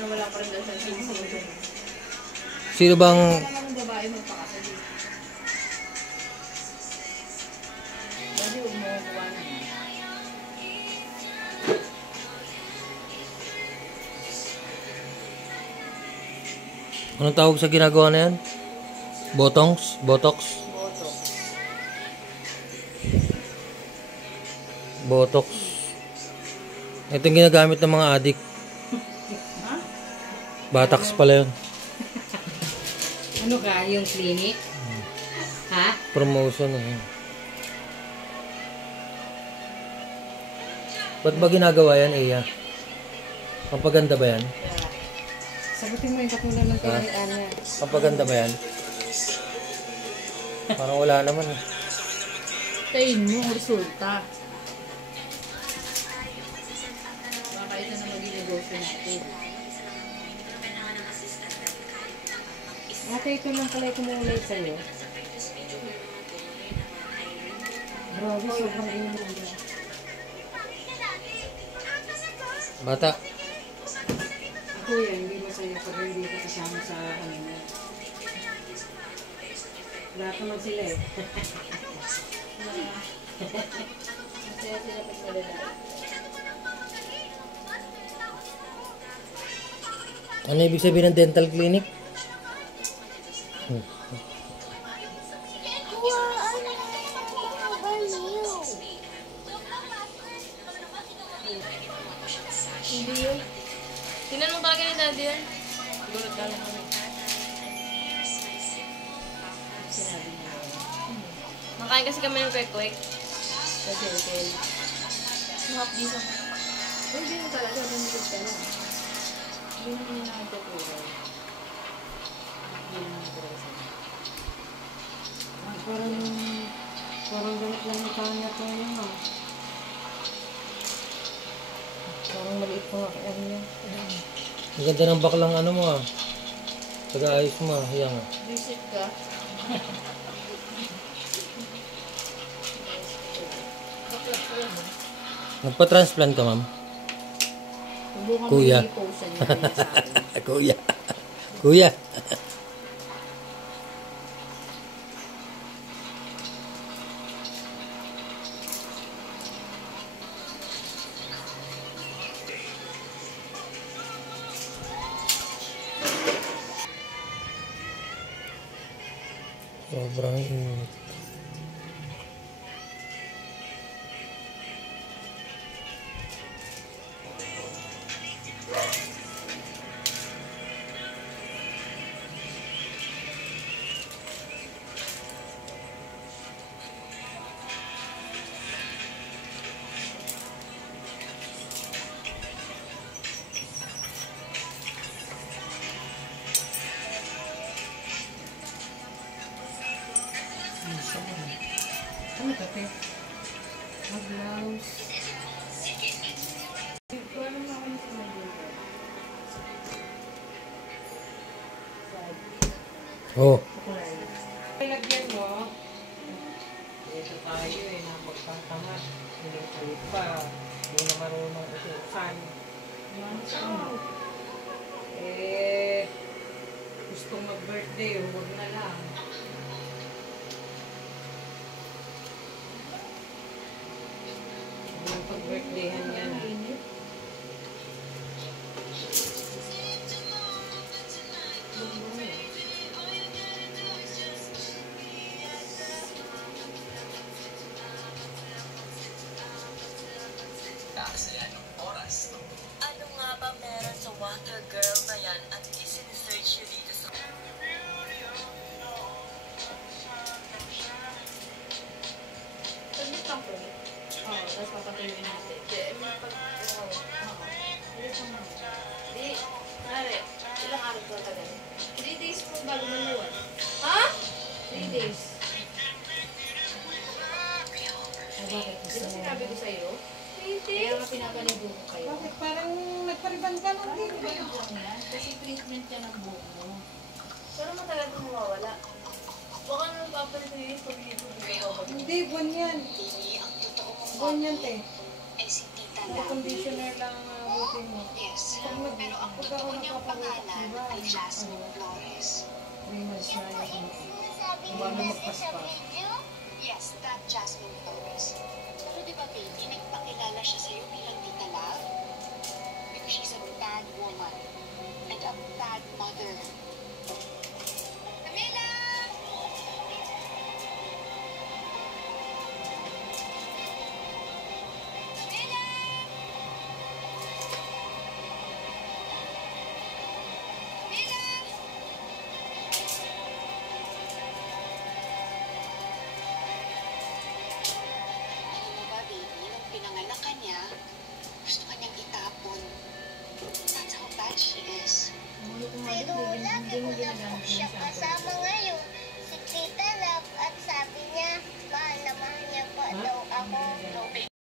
na wala pa rin daw sa sinisin. Sino bang... Ang babae magpakasal. Kasi huwag mo kuha na. Anong tawag sa ginagawa na yan? Botox? Botox? Botox. Ito yung ginagamit ng mga adik. Botox pala yun. Ano ka? Yung clinic? Ha? Promotion. Ba't ba ginagawa yan, Iya? Pampaganda ba yan? Sagutin mo yung katulad ng pinalian niya. Pampaganda ba yan? Parang wala naman. Tayin mo ang resulta. Baka ito na maging negosyo natin. Ate, ito lang pala kumulay sa'yo. Grabe, sobrang inulay. Bata. Ako yan, hindi masaya pag hindi ka kasama sa kanina. Lahat naman sila eh. Masaya sila pag malalaki. Ano ibig sabihin ng dental clinic? Hindi yun. Tinanong talaga ni Daddy yan. Siguro dahil kami. Sinabi niya. Makain kasi kami ng kwek-kwek. Sa hotel. Mahap dito. Hindi mo talaga. Hindi ka lang. Hindi mo niya nakagatuloy. Hindi mo nakagatuloy. Parang ganit lang yung kanya ko yun ha. Parang maliit po nga kaya niya. Ang ganda ng baklang ano mo ah. Taga-ayos mo ah. Yan ah. Visit ka. Nagpa-transplant ka, ma'am? Subukan mo Kuya. i-post niya sa akin. Kuya. Kuya. Sobrang init. Ano ito, te? Mag-blouse. Oh. Lagyan mo. Ito tayo eh, napagpatamad. Hindi kalit pa. Hindi na marunong usukan. Gustong mag-birthday, huwag na lang. Yung pag-birthdayhan yan. Ano nga ba meron sa water girl na yan at isinesearch yun dito sa... Pag-meet lang po. Oo, tapos papatuloy natin. Di, nari, ilang araw ko tagal? 3 days po bago maluwan. Ha? 3 days. Bakit? Di ba sinabi ko sa'yo? 3 days? Kaya nga pinapaligo ko kayo. Bakit parang nagpariban ka lang din? Balik lang yan. Kasi treatment ka ng buhok mo. Pero matagal kang mawawala. Baka nang papalitin pag dito dito. Hindi, buwan yan. Buwan yan, te. Ay, si tita May conditioner lang butin mo. Yes. Pag nag- Pero ang pag ako totoo niyang nagpaparotak, pangalan diba, ay Jasmine Flores. 3 months na yung Sinasabi Diba, niyo lumagpas sa pa. video? Yes, that Jasmine Flores. Pero di ba, baby, nagpakilala siya sa'yo bilang Tita Love? Because she's a bad woman and a bad mother. Camila! Camila! Camila! Alam mo ba, baby, nung pinanganak ka niya, gusto ka niyang itapon. That's how bad she is. Pero lagi ko na po siya kasama ngayon. Si Tita Love at sabi niya, mahal na mahal niya pa daw ako.